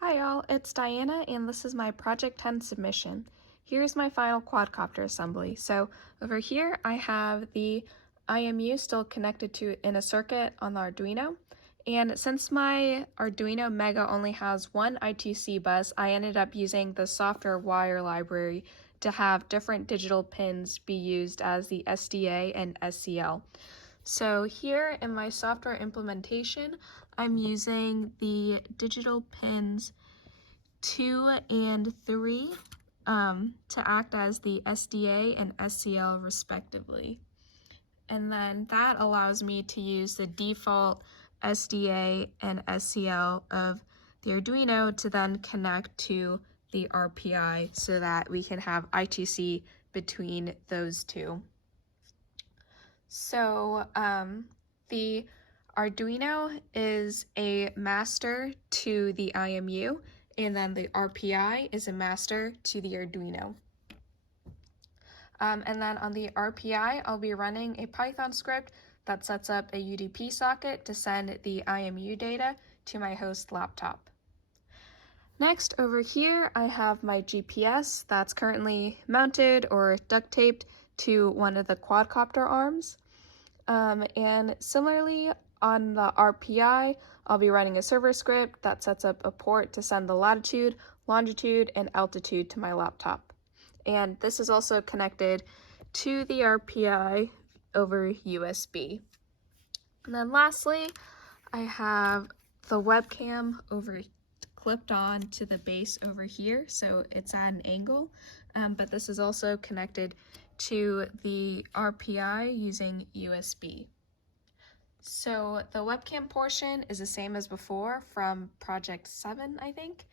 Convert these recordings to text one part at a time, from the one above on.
Hi y'all, it's Diana and this is my Project 10 submission. Here's my final quadcopter assembly. So over here I have the IMU still connected to in a circuit on the Arduino. And since my Arduino Mega only has one I2C bus, I ended up using the software wire library to have different digital pins be used as the SDA and SCL. So here in my software implementation, I'm using the digital pins 2 and 3 to act as the SDA and SCL respectively. And then that allows me to use the default SDA and SCL of the Arduino to then connect to the RPI so that we can have I2C between those two. So the Arduino is a master to the IMU, and then the RPI is a master to the Arduino. And then on the RPI, I'll be running a Python script that sets up a UDP socket to send the IMU data to my host laptop. Next, over here, I have my GPS that's currently mounted or duct taped to one of the quadcopter arms. And similarly, on the RPI, I'll be running a server script that sets up a port to send the latitude, longitude, and altitude to my laptop. And this is also connected to the RPI over USB. And then lastly, I have the webcam clipped on to the base over here, so it's at an angle, but this is also connected to the RPI using USB. So the webcam portion is the same as before from Project 7, I think.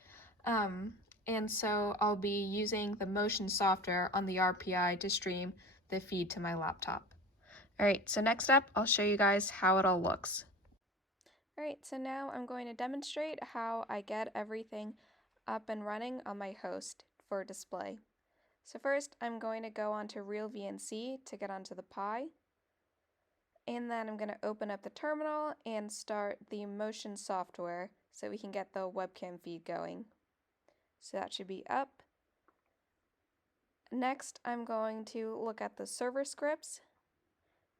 And so I'll be using the motion software on the RPI to stream the feed to my laptop. All right, so next up, I'll show you guys how it all looks. All right, so now I'm going to demonstrate how I get everything up and running on my host for display. So first, I'm going to go onto Real VNC to get onto the Pi. And then I'm going to open up the terminal and start the motion software so we can get the webcam feed going. So that should be up. Next, I'm going to look at the server scripts,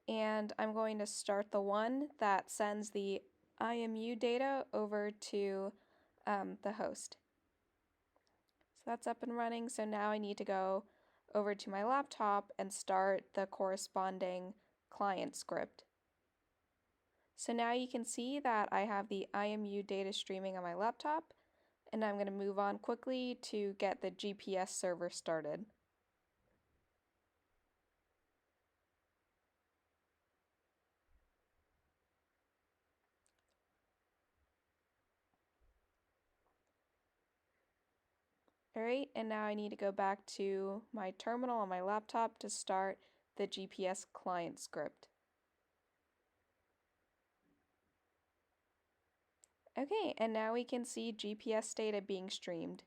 and I'm going to start the one that sends the IMU data over to the host. So that's up and running, so now I need to go over to my laptop and start the corresponding client script. So now you can see that I have the IMU data streaming on my laptop, and I'm going to move on quickly to get the GPS server started. Alright, and now I need to go back to my terminal on my laptop to start the GPS client script. Okay, and now we can see GPS data being streamed.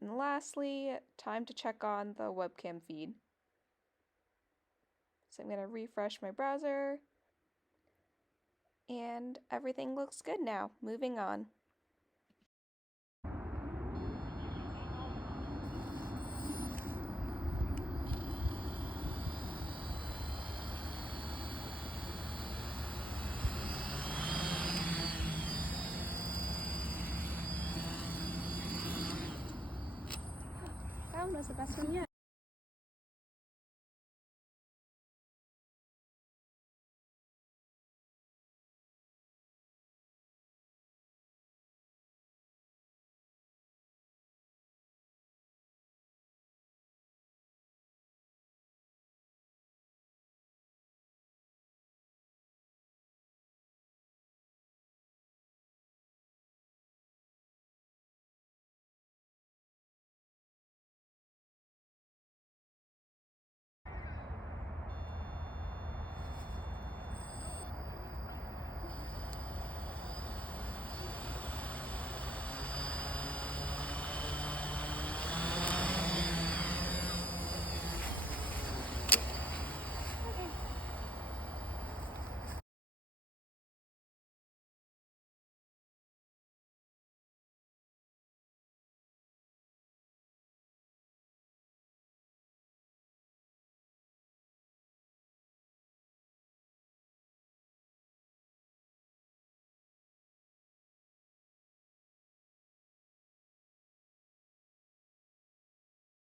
And lastly, time to check on the webcam feed. So I'm going to refresh my browser, and everything looks good now. Moving on. That one was the best one yet.